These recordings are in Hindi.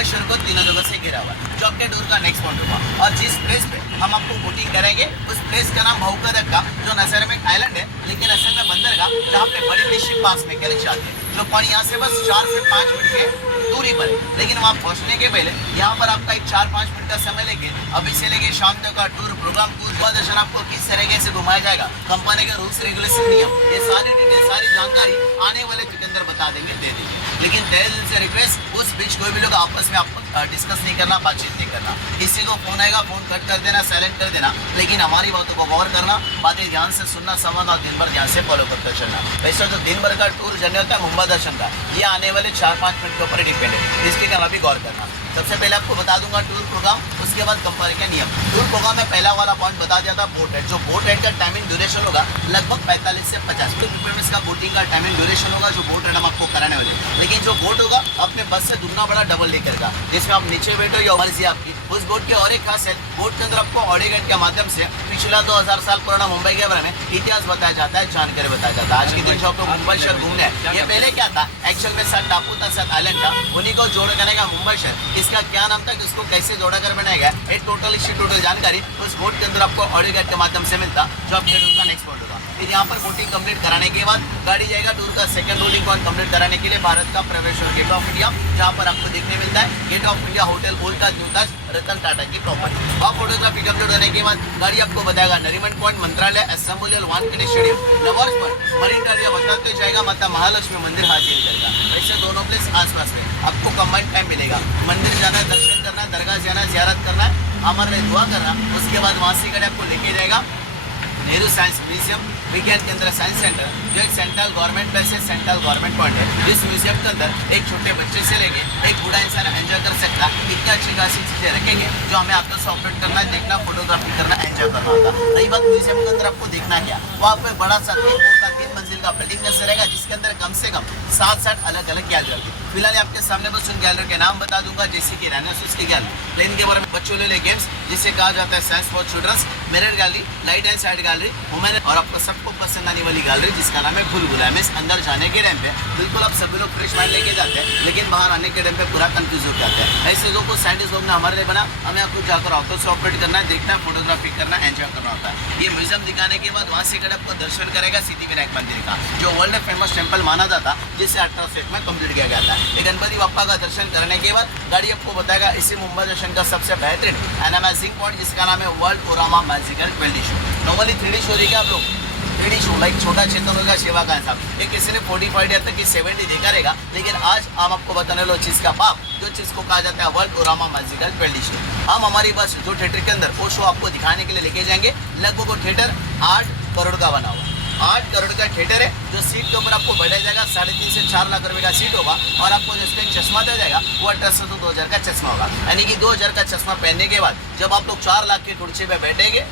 मुंबई शहर को तीनों जगह से घिरा हुआ है, जो आपके टूर का नेक्स्ट पॉइंट होगा। और जिस प्लेस पे हम आपको बोटिंग करेंगे उस प्लेस का नाम भाऊ का धक्का, जो नजर में आइलैंड है लेकिन असल में बंदरगाह, जहाँ पे बड़ी बड़ी शिप पास में के जाती है, जो पानी यहाँ से बस 4 से 5 मिनट के दूरी पर है। लेकिन वहाँ पहुँचने के पहले यहाँ पर आपका एक 4-5 मिनट का समय लेंगे। अभी से लेके शाम तक का टूर प्रोग्राम पूरा दर्शन आपको किस तरीके से घुमाया जाएगा, कंपनी के रूल्स रेगुलेशन नियम, ये सारी डिटेल सारी जानकारी आने वाले के अंदर बता देंगे, दे देंगे। लेकिन तहे दिल से रिक्वेस्ट, उस बीच कोई भी लोग आपस में आप डिस्कस नहीं करना, बातचीत नहीं करना। किसी को फोन आएगा फोन कट कर देना, साइलेंट कर देना, लेकिन हमारी बातों को गौर करना, बातें ध्यान से सुनना, समझना और दिन भर ध्यान से फॉलो करते चलना। वैसे जो दिन भर का टूर जर्नी होता है मुंबई दर्शन का, ये आने वाले 4-5 मिनट के ऊपर डिपेंड है, इसके कारण भी गौर करना। सबसे पहले आपको बता दूंगा टूर प्रोग्राम, उसके बाद कंपनी के नियम। टूर प्रोग्राम में पहला वाला पॉइंट बता दिया था बोट राइड। जो बोट राइड का टाइमिंग ड्यूरेशन होगा लगभग 45 से 50 मिनट का बोटिंग का टाइमिंग ड्यूरेशन होगा, जो बोट राइड हम आपको कराने वाले। लेकिन जो बोट होगा अपने बस से दुगना बड़ा डबल लेकर का, जिसमें आप नीचे बैठो या मर्जी आपकी। उस बोट की और एक खास है, बोट के अंदर आपको ऑडियो गाइड के माध्यम से पिछला 2000 साल पुराना मुंबई के बारे में इतिहास बताया जाता है, जानकारी बताया जाता है। आज के दिन जो आपको मुंबई शहर घूमने है, ये पहले क्या था, एक्चुअल में 7 टापू था, 7 आइलैंड था, उन्हीं को जोड़ करने का मुंबई शहर। इसका क्या नाम था, इसको कैसे जोड़ा कर बनाया गया, एक टोटल जानकारी उस बोट के अंदर आपको ऑडियो गाइड के माध्यम से मिलता, जो आपके टूर का नेक्स्ट पॉइंट होगा। फिर यहाँ पर बोटिंग कंप्लीट कराने के बाद गाड़ी जाएगा टूर का सेकंड रूलिंग पॉइंट कंप्लीट कराने के लिए भारत का प्रवेश और गेट ऑफ इंडिया, जहाँ पर आपको देखने मिलता है gate of India hotel old Taj new Taj Ratan Tata की प्रॉपर्टी। और फोटोग्राफी कंप्लीट होने के बाद गाड़ी आपको बताएगा नरीमन पॉइंट, मंत्रालय, असेंबली, वानखेड़े स्टेडियम, नवर्स पर मरीन ड्राइव बताते जाएगा, माता महालक्ष्मी मंदिर हाजिर करेगा। वैसे दोनों प्लेस आसपास में आपको कंबाइंड टाइम मिलेगा। मंदिर जाना है, दर्शन करना है, दरगाह जाना, ज़ियारत करना है, हमारे लिए दुआ करना। उसके बाद वहाँ से गाड़ी आपको लेके जाएगा नेहरू साइंस म्यूजियम, विज्ञान केंद्र साइंस सेंटर, जो एक सेंट्रल गवर्नमेंट प्लेस है, सेंट्रल गवर्नमेंट पॉइंट है। जिस म्यूजियम के अंदर एक छोटे बच्चे से लेके एक बूढ़ा इंसान एंजॉय कर सकता है। इतनी अच्छी खासी चीज़ें रखेंगे जो हमें आपको से ऑपरेट करना, देखना, फोटोग्राफी करना, एंजॉय करना होगा। रही बात म्यूजियम के अंदर आपको देखना क्या, वहाँ पे बड़ा सा 3 मंजिल का बिल्डिंग नजर रहेगा, जिसके अंदर कम से कम 7-8 अलग अलग गैलरी होगी। फिलहाल आपके सामने बस उन गैलरी के नाम बता दूंगा, जैसे कि राइनोसरस की गैलरी, प्लेन के बारे में बच्चों ले गेम्स जिसे कहा जाता है science for childrens, mirror gallery, light and side gallery, women, और आपको सबको पसंद आने वाली गैलरी जिसका नाम है भूल-भुलैया। मींस अंदर जाने के टाइम पे बिल्कुल आप सभी लोग फ्रेश माइंड लेके जाते हैं, लेकिन बाहर आने के टाइम पे पूरा कंफ्यूज हो जाते हैं। ऐसे जो कुछ साइंटिस्ट लोग ने हमारे लिए बना, हमें आपको जाकर ऑटो से ऑपरेट करना है, देखना है, फोटोग्राफी करना, एंजॉय करना होता है। ये म्यूजियम दिखाने के बाद वहाँ से आपको दर्शन करेगा सिद्धिविनायक मंदिर का, जो वर्ल्ड फेमस टेम्पल माना जाता, जिसे 1808 में कंप्लीट किया गया था। एक गणपति बाप्पा का दर्शन करने के बाद गाड़ी आपको बताएगा इसी मुंबई दर्शन का सबसे बेहतरीन एंड अमेजिंग पॉइंट, जिसका नाम है world orama magical 12D show. Normally 3D show देखिए आप लोग, 3D शो लाइक छोटा चेतन होगा, शिवा का साहब, ये किसी ने 45 या तक कि 70 देखा रहेगा, लेकिन आज हम आपको बताने लो चीज़ का बाप, जो चीज़ को कहा जाता है world orama magical 12D show. हम हमारी बस जो थिएटर के अंदर वो शो आपको दिखाने के लिए लेके जाएंगे। लगभग वो थिएटर 8 करोड़ का बना हुआ, 8 करोड़ का थिएटर है, जो सीट के ऊपर आपको बैठाया जाएगा। 3.5 से 4 लाख रुपए का सीट होगा, और आपको जिसपे एक चश्मा दिया जाएगा वो 1800 से 2000 का चश्मा होगा। यानी कि 2000 का चश्मा पहनने के बाद जब आप लोग 4 लाख के कुर्सी पे बैठेंगे,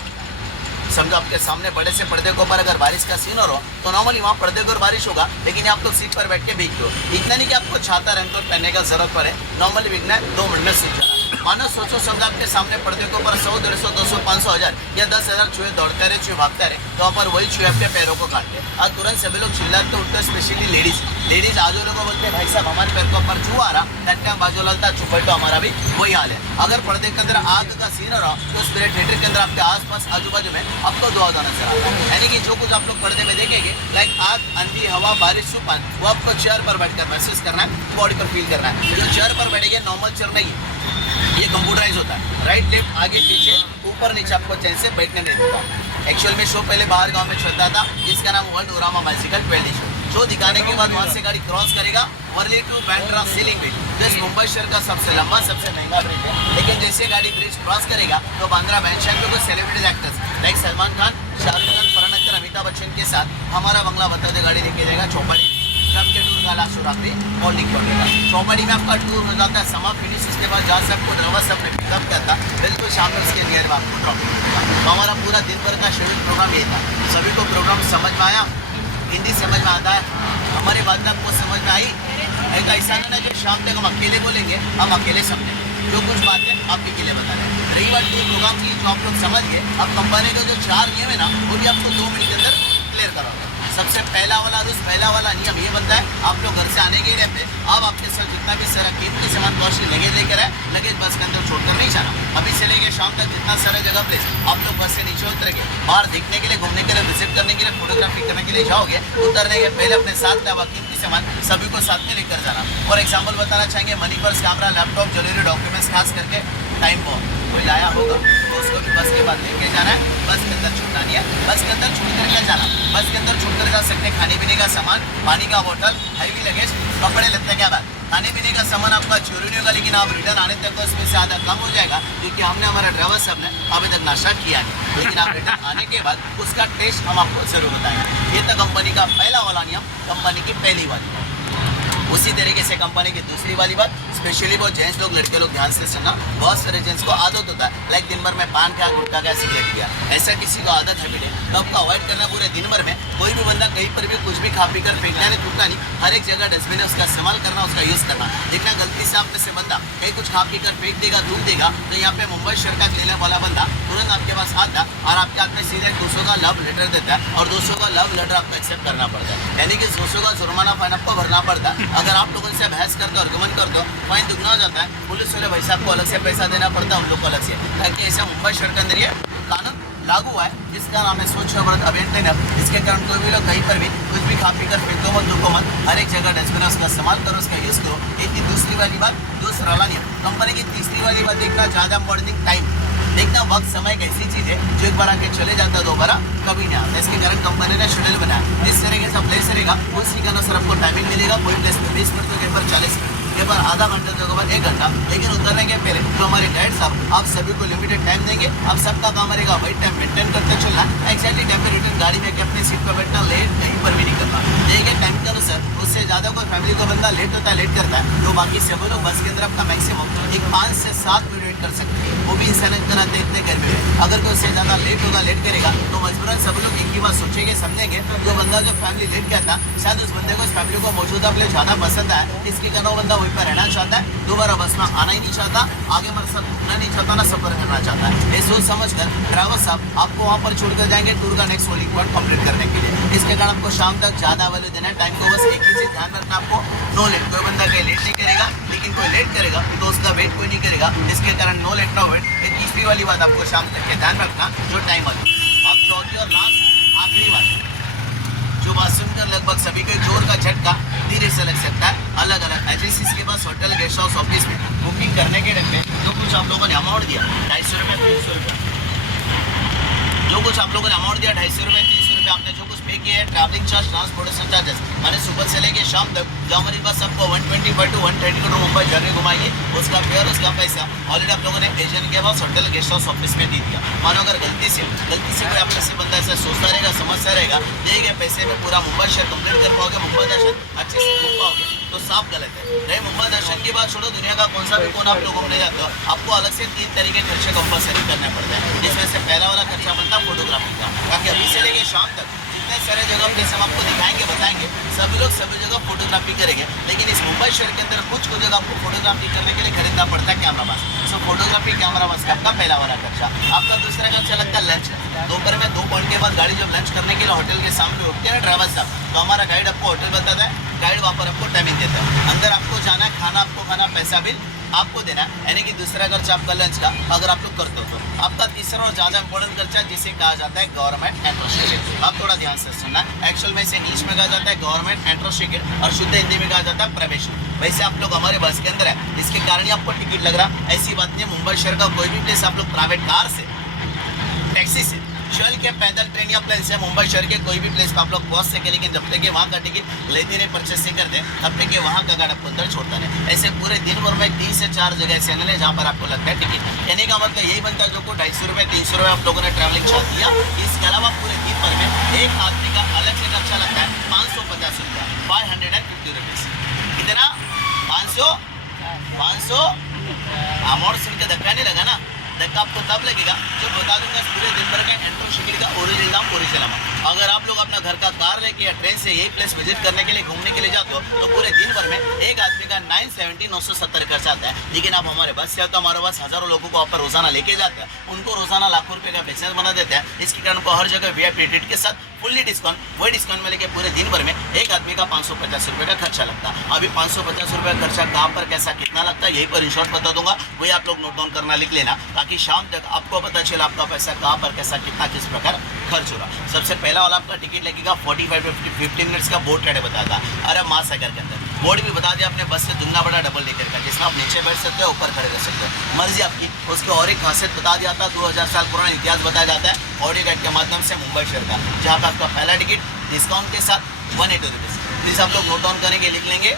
समझो आपके सामने बड़े से पर्दे के ऊपर अगर बारिश का सीन हो रहा हो, तो नॉर्मली वहाँ पर्दे के ऊपर बारिश होगा, लेकिन आप लोग सीट पर बैठ के भीगते हो। इतना नहीं कि आपको छाता रेनकोट पहनने का जरूरत पड़े, नॉर्मली भीगना है 2 मिनट में सीख जाना। मानो सोचो समझो आपके सामने पर्दे के ऊपर 100, 150, 200, 500, 1000 या 10,000 चूहे दौड़ते रहे, चूहे भागते रहे, तो वहाँ पर वही चूहे अपने पैरों को काटते हैं और तुरंत सभी लोग चिल्लाते उठते, स्पेशली लेडीज आजू लोगों बोलते हैं भाई साहब हमारे पैर के ऊपर चूहा आ रहा, दैट टाइम बाजू लगता चुप बैठो, हमारा भी वही हाल है। अगर पर्दे के अंदर आग का सीन हो रहा तो उस थिएटर के अंदर आपके आसपास आजू बाजू में आपको दुआ नजर आता है। यानी कि जो कुछ आप लोग पर्दे में देखेंगे लाइक आग, आंधी, हवा, बारिश, तूफान, वो आपको चेयर पर बैठकर महसूस करना है, बॉडी पर फील करना है। जो चेयर पर बैठेंगे नॉर्मल चेयर नहीं, ये कंप्यूटराइज होता है, राइट लेफ्ट आगे पीछे ऊपर नीचे आपको चैन से बैठने नहीं देता। एक्चुअल में शो पहले बाहर गांव में चलता था, जिसका नाम world orama magical 12D show. Show दिखाने के बाद वहाँ से गाड़ी क्रॉस करेगा Worli to Bandra sea link bridge, जो मुंबई शहर का सबसे लंबा सबसे महंगा ब्रिज है। लेकिन जैसे गाड़ी ब्रिज क्रॉस करेगा तो बांद्रा बैंडस्टैंड पे कुछ celebrities actors like Salman Khan, Shahrukh Khan, Farhan Akhtar, Amitabh Bachchan के साथ हमारा बंगला बताते गाड़ी लेके जाएगा चौपाटी के टूर का लास्ट रात्रि मॉर्निंग पड़ेगा। चौपाटी में आपका टूर हो जाता है समा फिनिश। इसके बाद जहाँ से आपको ड्राइवर से अपने पिकअप करता बिल्कुल शाम में उसके नियर में आपको ड्रॉप करेगा। तो हमारा पूरा दिन भर का शेड्यूल प्रोग्राम ये था। सभी को प्रोग्राम समझ में आया, हिंदी समझ में आता है, हमारी बात आपको समझ में आई। एक ऐसा नहीं ना कि शाम तक हम अकेले बोलेंगे, हम अकेले समझेंगे, जो कुछ बातें आपके के लिए बता रहे हैं। रही बात टूर प्रोग्राम की जो आप लोग समझ गए, अब कंपनी का जो 4 नियम है ना वो भी आपको 2 मिनट के अंदर क्लियर कराओगे। सबसे पहला वाला नियम ये बनता है, आप लोग घर से आने के टाइम पे अब आपके साथ जितना भी सारा कीमती सामान कॉस्टली लगेज लेकर आए, लगेज बस के अंदर छोड़कर नहीं जाना। अभी से लेके शाम तक जितना सारा जगह प्लेस आप लोग बस से नीचे उतर के बाहर देखने के लिए, घूमने के लिए, विजिट करने के लिए, फोटोग्राफी करने के लिए जाओगे, उतरने के पहले अपने साथ लावा कीमती सामान सभी को साथ में लेकर जाना। और एग्जाम्पल बताना चाहेंगे, money purse, camera, laptop, jewellery, documents, खास करके टाइम बॉम्ब कोई लाया होगा तो उसको भी बस के बाद लेके जाना है। बस के अंदर छूटना नहीं है, बस के अंदर छूट कर जाना। बस के अंदर छूट कर जा सकते खाने पीने का सामान, पानी का बोतल, हैवी लगेज, कपड़े लगते क्या बात। खाने पीने का सामान आपका चोरी नहीं होगा, लेकिन आप रिटर्न आने तक उसमें से आधा कम हो जाएगा, क्योंकि हमने हमारा ड्राइवर साहब ने अभी तक नाश्ता किया नहीं। लेकिन आप रिटर्न आने के बाद उसका टेस्ट हम आपको जरूर बताएंगे। ये तो कंपनी का पहला वाला नियम, कंपनी की पहली वाली। उसी तरीके से कंपनी की दूसरी वाली बात, स्पेशली वो जेंट्स लोग, लड़के लोग ध्यान से सुनना। बहुत सारे जेंट्स को आदत होता है लाइक दिन भर में पान खाया, गुटखा खाया, सिगरेट किया, ऐसा किसी को आदत हैबिट है तो आपको अवॉइड करना। पूरे दिन भर में कोई भी बंदा कहीं पर भी कुछ भी खा पी कर फेंकना नहीं, थूकना नहीं, हर एक जगह डस्टबिन है उसका इस्तेमाल करना, उसका यूज़ करना। जितना गलती से आप में से बंदा कहीं कुछ खा पी कर फेंक देगा, थूक देगा, तो यहाँ पे मुंबई शहर का क्लीनर वाला बंदा तुरंत आपके पास आता और आपके हाथ में सीधे 200 का लव लेटर देता है और 200 का लव लेटर आपको एक्सेप्ट करना पड़ता है, यानी कि 200 का जुर्माना फाइन आपको भरना पड़ता है। अगर आप लोगों से बहस करते हो, आर्गुमेंट करते हो, फाइन दुगना हो जाता है। पुलिस वाले भाई साहब को अलग से पैसा देना पड़ता है, हम लोग को अलग से, ताकि ऐसा मुंबई शहर के अंदर ये कानून लागू हुआ है, जिसका नाम है स्वच्छ भारत अभियान क्लीनअप। इसके कारण कोई भी लोग कहीं पर भी कुछ भी खा पी कर फेंको मत, धोको मत, हर एक जगह डस्टबिन उसका इस्तेमाल करो, उसका यूज़ करो। ये थी दूसरी वाली बात। दूसरा वाला नियम कंपनी की तीसरी वाली बात, देखना ज़्यादा मॉर्निंग टाइम देखना। वक्त समय एक ऐसी चीज़ है जो एक बार आके चले जाता है, दोबारा कभी नहीं आता। इसके कारण कंपनी ने शेड्यूल बनाया, जिस तरीके से प्लेस रहेगा उसी के अनुसार आपको टाइमिंग मिलेगा। कोई प्लेस में 20 मिनट तो कहीं पर 40 मिनट, कहीं पर आधा घंटा तो कहीं पर 1 घंटा। लेकिन उतरने के पहले जो हमारे गाइड साहब आप सभी को लिमिटेड टाइम देंगे। आप सबका काम रहेगा वही टाइम मेंटेन करते चलना, एक्जैक्टली टाइम पर रिटर्न गाड़ी में अपनी सीट पर बैठना, लेट कहीं पर भी नहीं करना। देखिए टाइम के अनुसार उससे ज़्यादा कोई फैमिली को बंदा लेट होता है, लेट करता है, तो बाकी सब लोग बस के अंदर आपका मैक्सिमम एक 5 से 7 मिनट वेट कर सकते हैं। वो भी इंसान कराते इतने गर्मी में। अगर कोई उससे ज़्यादा लेट होगा, लेट करेगा, तो मजबूरन सब लोग एक ही बात सोचेंगे, समझेंगे। जो बंदा जो फैमिली लेट करता है, शायद उस बंदे को उस फैमिली को मौजूदा प्लेस ज़्यादा पसंद है, इसके कारण वो बंदा वहीं पर रहना चाहता है, दोबारा बस में आना ही नहीं चाहता, आगे हमारे साथ घूमना नहीं चाहता, ना सफर करना चाहता है। ये सोच समझ कर ड्राइवर साहब आपको वहाँ पर छोड़कर जाएंगे टूर का नेक्स्ट होलिंग पॉइंट कंप्लीट करने के लिए। इसके कारण आपको शाम तक ज़्यादा वैल्यू देना है टाइम को। बस एक ही चीज़ ध्यान रखना आपको, नो लेट। कोई बंदा कहीं लेट नहीं करेगा, लेकिन कोई लेट करेगा तो उसका वेट कोई नहीं करेगा। इसके कारण नो लेट नो वेट। ये तीसरी वाली बात आपको शाम तक के ध्यान रखना, जो टाइम है। अब चौथी और लास्ट आखिरी बात, जो बात सुनकर लगभग सभी को जोर का झटका धीरे से लग सकता है, अलग अलग एजेंसीज के पास होटल, गेस्ट हाउस, ऑफिस में बुकिंग करने के टाइम पे जो कुछ आप लोगों ने अमाउंट दिया 250 रुपये, 300 रुपये, जो कुछ आप लोगों ने अमाउंट दिया 250 रुपये, 300 रुपये, आपने जो कुछ पे किया है, ट्रैवलिंग चार्ज, ट्रांसपोर्टेशन चार्जेस, मैंने सुबह से लेके शाम तक जो हमारी बस आपको 125 to 130 किलोमीटर मुंबई जर्नी घुमाइए, उसका फेयर, उसका पैसा ऑलरेडी आप लोगों ने एजेंट के पास होटल, गेस्ट हाउस, ऑफिस में दे दिया। मानो अगर गलती से कोई आप से बंदा ऐसा सोचता रहेगा, समझता रहेगा, दिए गए पैसे में पूरा मुंबई शहर कंप्लीट कर पाओगे, मुंबई दर्शन अच्छे से घूम पाओगे, तो साफ गलत है। नहीं, मुंबई दर्शन की बात छोड़ो, दुनिया का कौन सा भी कोना आप लोग घूमने जाते हो, आपको अलग से 3 तरीके खर्चे कंपलसरी करने पड़ते हैं, जिसमें से पहला वाला खर्चा बनता है फोटोग्राफी का। ताकि अभी से लेके शाम तक जितने सारे जगह प्लेस हम आपको दिखाएंगे, बताएंगे, सभी लोग सभी जगह फोटोग्राफी करेंगे। लेकिन इस मुंबई शहर के अंदर कुछ जगह आपको फोटोग्राफी करने के लिए खरीदना पड़ता है कैमरा बस। सो फोटोग्राफी कैमरा बस का आपका पहला वाला खर्चा। आपका दूसरा खर्चा लगता है लंच। दोपहर में 2 पॉइंट के बाद गाड़ी जब लंच करने के लिए होटल के सामने रुकते हैं ड्राइवर साहब, तो हमारा गाइड आपको होटल बताता है, गाइड वहाँ पर आपको टाइमिंग देता है, अंदर आपको जाना है, खाना आपको खाना, पैसा बिल आपको देना है, यानी कि दूसरा खर्चा आपका लंच का अगर आप लोग करते हो तो। आपका तीसरा और ज़्यादा इंपॉर्टेंट खर्चा जिसे कहा जाता है गवर्नमेंट एंट्रेंस टिकट। आप थोड़ा ध्यान से सुनना, एक्चुअल में इसे इंग्लिश में कहा जाता है गवर्नमेंट एंट्रेंस टिकट और शुद्ध हिंदी में कहा जाता है प्रवेश। वैसे आप लोग हमारे बस के अंदर है, इसके कारण ही आपको टिकट लग रहा, ऐसी बात नहीं है। मुंबई शहर का कोई भी प्लेस आप लोग प्राइवेट कार से, टैक्सी से, चल के, पैदल, ट्रेन या प्लेन से मुंबई शहर के कोई भी प्लेस पर आप लोग पहुंच सके, लेकिन जब तक कि वहाँ का टिकट लेते रहे, परचेस नहीं करते, तब तक कि वहाँ का गाड़ी आपको अंदर छोड़ता नहीं। ऐसे पूरे दिन भर में 3 से 4 जगह ऐसे है जहाँ पर आपको लगता है टिकट। यानी का मतलब यही बनता है, जो को 250 रुपये, 300 रुपये आप लोगों ने ट्रैवलिंग चार्ज दिया, इसके अलावा पूरे दिन भर में एक आदमी का अलग से खर्चा लगता है 550 रुपया, 550 रुपीज़। कितना? 500 अमाउंट सुन के धक्का नहीं लगा ना? धक्का आपको तब लगेगा जब बता दूंगा पूरे दिन भर का एंट्रेंस टिकट का ओरिजिनल नाम, ओरिजिनल अमाउंट। अगर आप लोग अपना घर का कार लेके या ट्रेन से यही प्लेस विजिट करने के लिए घूमने के लिए जाते हो तो पूरे दिन भर में एक आदमी का 970 खर्च आता है। लेकिन आप हमारे बस से हो तो हमारे बस हजारों लोगों को आप पर रोजाना लेके जाते हैं, उनको रोजाना लाखों रुपए का बिजनेस बना देते हैं। इसके कारण उनको हर जगह वीआईपी रेट के साथ फुल्ली डिस्काउंट, वही डिस्काउंट में लेके पूरे दिन भर में एक आदमी का 550 रुपये का खर्चा लगता है। अभी 550 रुपये का खर्चा कहाँ पर कैसा कितना लगता है यही पर इन शॉर्ट बता दूंगा, वही आप लोग नोट डाउन करना लिख लेना ताकि शाम तक आपको पता चले आपका पैसा कहाँ पर कैसा कितना किस प्रकार खर्च होगा। सबसे पहला वाला आपका टिकट लगेगा 45 to 50 मिनट्स का बोर्ड कैडे बताता है अरब महासागर के अंदर। बोर्ड भी बता दिया आपने बस से दुगना बड़ा डबल लेकर का, जिसमें आप नीचे बैठ सकते हो ऊपर खड़े रह सकते हो, मर्जी आपकी। उसकी और एक खासियत बता दिया था, 2000 साल पुराना इतिहास बताया जाता है ऑडियो गाइड के माध्यम से मुंबई शहर का, जहाँ पे आपका पहला टिकट डिस्काउंट के साथ 180 रुपीज़। प्लीज़ आप लोग नोट डाउन करेंगे, लिख लेंगे।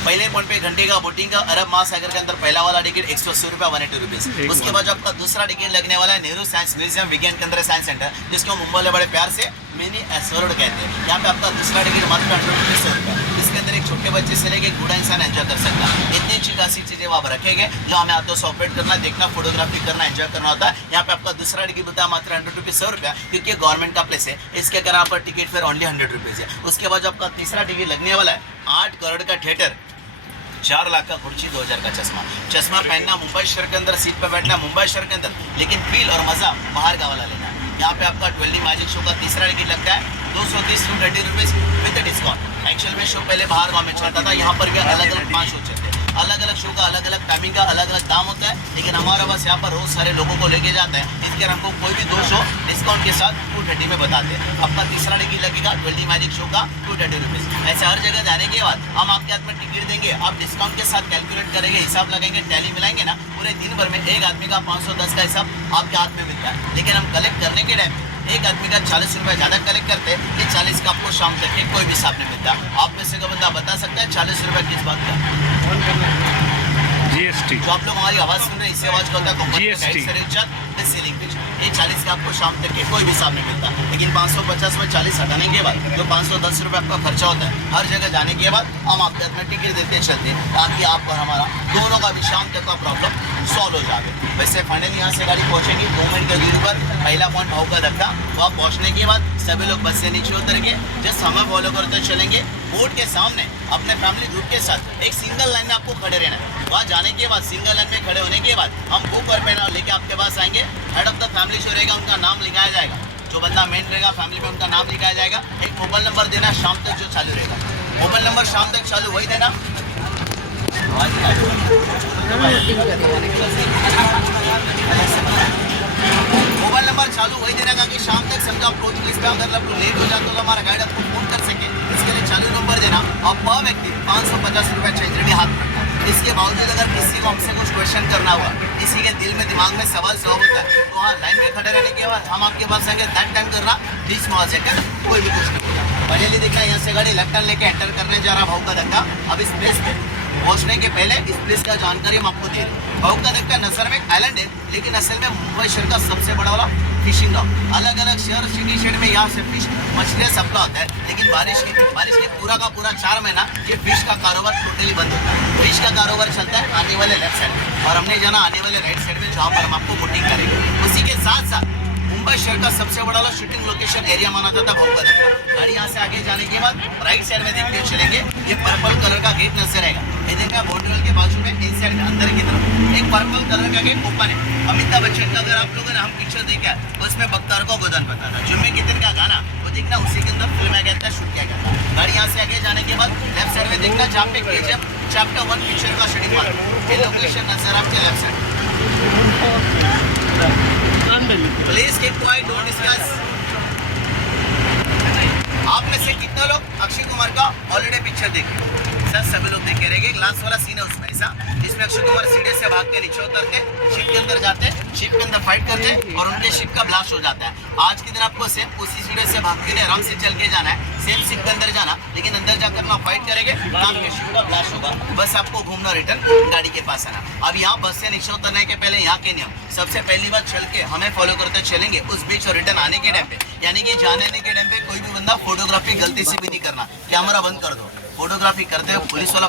पहले पॉइंट पे घंटे का बोटिंग का अरब महासागर के अंदर पहला वाला टिकट 180 रुपये 180 रुपीज़। उसके बाद आपका दूसरा टिकट लगने वाला है नेहरू साइंस म्यूजियम विज्ञान केंद्र साइंस सेंटर, जिसको मुंबई में बड़े प्यार से मिनी एसरोड कहते हैं। यहाँ पे आपका दूसरा टिकट मात्र 100 रुपये। इसके अंदर एक छोटे बच्चे से लेके बूढ़ा इंसान एंजॉय कर सकता है। इतनी अच्छी खासी चीजें वहाँ पर रखेंगे जो हमें हाथों से ऑपरेट करना, देखना, फोटोग्राफी करना, एंजॉय करना होता है। यहाँ पे आपका दूसरा टिकट होता है मात्र 100 रुपये 100 रुपया, क्योंकि गवर्नमेंट का प्लेस है, इसके कारण पर टिकट फिर ओनली 100 रुपीज़ है। उसके बाद आपका तीसरा टिकट लगने वाला है 8 करोड़ का थिएटर, 4 लाख का कुर्सी, 2000 का चश्मा पहनना, मुंबई शहर के अंदर सीट पर बैठना मुंबई शहर के अंदर, लेकिन फील और मजा बाहर का वाला लेना है। यहाँ पे आपका 12D मैजिक शो का तीसरा टिकट लगता है 230 रुपीज़ विद डिस्काउंट। एक्चुअल में शो पहले बाहर गाँव में चलता था, यहाँ पर भी अलग अलग 5 शो चलते हैं। अलग अलग शो का अलग अलग टाइमिंग का अलग अलग दाम होता है, लेकिन हमारा बस यहाँ पर रोज सारे लोगों को लेके जाता है। इसके हमको कोई भी 2 शो डिस्काउंट के साथ 230 में बताते हैं। आपका तीसरा टिकट लगेगा 12D मैजिक शो का 230 रुपीज़। ऐसे हर जगह जाने के बाद हम आपके हाथ में टिकट देंगे, आप डिस्काउंट के साथ कैलकुलेट करेंगे, हिसाब लगाएंगे, टैली मिलाएंगे ना, पूरे दिन भर में एक आदमी का 510 का हिसाब आपके हाथ में मिलता है। लेकिन हम कलेक्ट करने के टाइम एक आदमी का 40 रुपये ज़्यादा कलेक्ट करते हैं, ये 40 का आपको शाम तक के कोई भी हिसाब नहीं मिलता। आप में से कोई बंदा बता सकता है 40 रुपये किस बात का? GST। जो आप लोग हमारी आवाज़ सुन रहे हैं, इससे आवाज़ का होता है GST। Ceiling pitch. ये 40 का आपको शाम तक के कोई भी हिसाब नहीं मिलता। लेकिन 550 में 40 हटाने के बाद जो 510 रुपये आपका खर्चा होता है, हर जगह जाने के बाद हम आपके हाथ में टिकट देते चलते हैं, ताकि आप और हमारा दोनों का भी शाम तक का प्रॉब्लम सॉल्व हो जाए। वैसे फाइनली यहाँ से गाड़ी पहुँचेगी 2 मिनट के दूरी पर, पहला पॉइंट भाव का धक्का। वहाँ पहुँचने के बाद सभी लोग बस से नीचे उतर के जस्ट हमें फॉलो करते चलेंगे। बोर्ड के सामने अपने फैमिली ग्रुप के साथ एक सिंगल लाइन में आपको खड़े रहना है। वहाँ जाने के बाद सिंगल लाइन में खड़े होने के बाद हम बुक और पेन लेके आपके पास आएंगे। हेड ऑफ द फैमिली जो रहेगा उनका नाम लिखाया जाएगा, जो बंदा मेन रहेगा फैमिली में उनका नाम लिखाया जाएगा। एक मोबाइल नंबर देना शाम तक जो चालू रहेगा, मोबाइल नंबर शाम तक चालू वही देना। मोबाइल नंबर चालू वही देना ताकि शाम तक समझो आप कोचिंग लिस्ट में अगर लेट हो जाते तो हमारा गाइड आपको फोन कर सके। इसके लिए चालू नंबर देना और पर व्यक्ति 550 रुपये चाहिए रेडी हाथ में। इसके बावजूद अगर किसी को हमसे कुछ क्वेश्चन करना हुआ, किसी के दिल में दिमाग में सवाल सॉल्व होता है, तो वहाँ लाइन में खड़े रहने के बाद हम आपके पास आएंगे। दैट टाइम करना 20 सेकंड, कोई भी कुछ नहीं होगा। फाइनली देखना यहाँ से गाड़ी लेफ्ट टर्न लेके एंटर करने जा रहा भाव का धक्का। अब इस प्लेस पे पहुंचने के पहले इस प्लेस का जानकारी हम आपको दे रहे हैं। भाव का धक्का नसर में एक आइलैंड है, लेकिन असल में मुंबई शहर का सबसे बड़ा वाला फिशिंग ग्राउंड। अलग अलग शहर सिटी शेड में यहाँ से फिश मछलियाँ सप्लाई होता है, लेकिन बारिश के पूरा का पूरा 4 महीना ये फिश का कारोबार टोटली बंद होता है। फिश का कारोबार चलता है आने वाले लेफ्ट साइड और हमने जाना आने वाले राइट साइड में, जहाँ पर हम आपको बोटिंग करेंगे। उसी के साथ साथ मुंबई शहर का सबसे बड़ा वाला शूटिंग लोकेशन एरिया माना जाता है भाव का धक्का। गाड़ी यहाँ से आगे जाने के बाद राइट साइड में देखते चलेंगे, ये पर्पल कलर का गेट नजर आएगा। ये देखा बाउंड्री के बाजू में इन साइड में अंदर की तरफ एक पर्पल कलर का गेट ओपन है। अमिताभ बच्चन का अगर आप लोगों ने हम पिक्चर देखा उसमें बख्तार को गोदान पता था, जुम्मे के दिन का गाना वो देखना, उसी के अंदर फिल्म गया था, शूट किया गया था। गाड़ी यहाँ से आगे जाने के बाद लेफ्ट साइड में देखना जहाँ पे KGF चैप्टर 1 पिक्चर का शूटिंग हुआ, ये लोकेशन नजर आपके left side. Please keep quiet, don't discuss. आप में से कितने लोग अक्षय कुमार का हॉलिडे पिक्चर देखे? सर सभी लोग देख के रहेंगे। ग्लास वाला सीन है उसमें ऐसा, जिसमें अक्षय कुमार सीढ़ी से भाग के नीचे उतरते, शिप के अंदर जाते, शिप के अंदर फाइट करते और उनके शिप का ब्लास्ट हो जाता है। आज के दिन आपको सेम उसी सीढ़ी से भाग के आराम से चल के जाना है, सेम शिप के अंदर जाना, लेकिन अंदर जाकर ना फाइट करेंगे ना आपके शिप का ब्लास्ट होगा। बस आपको घूमना, रिटर्न गाड़ी के पास आना। अब यहाँ बस से नीचे उतरने के पहले यहाँ के नियम, सबसे पहली बार चल के हमें फॉलो करते चलेंगे उस बीच और रिटर्न आने के टाइम पे, यानी कि जाने के टाइम पे कोई भी बंदा फोटोग्राफी गलती से भी नहीं करना। कैमरा बंद कर दो, फोटोग्राफी करते हो पुलिस वाला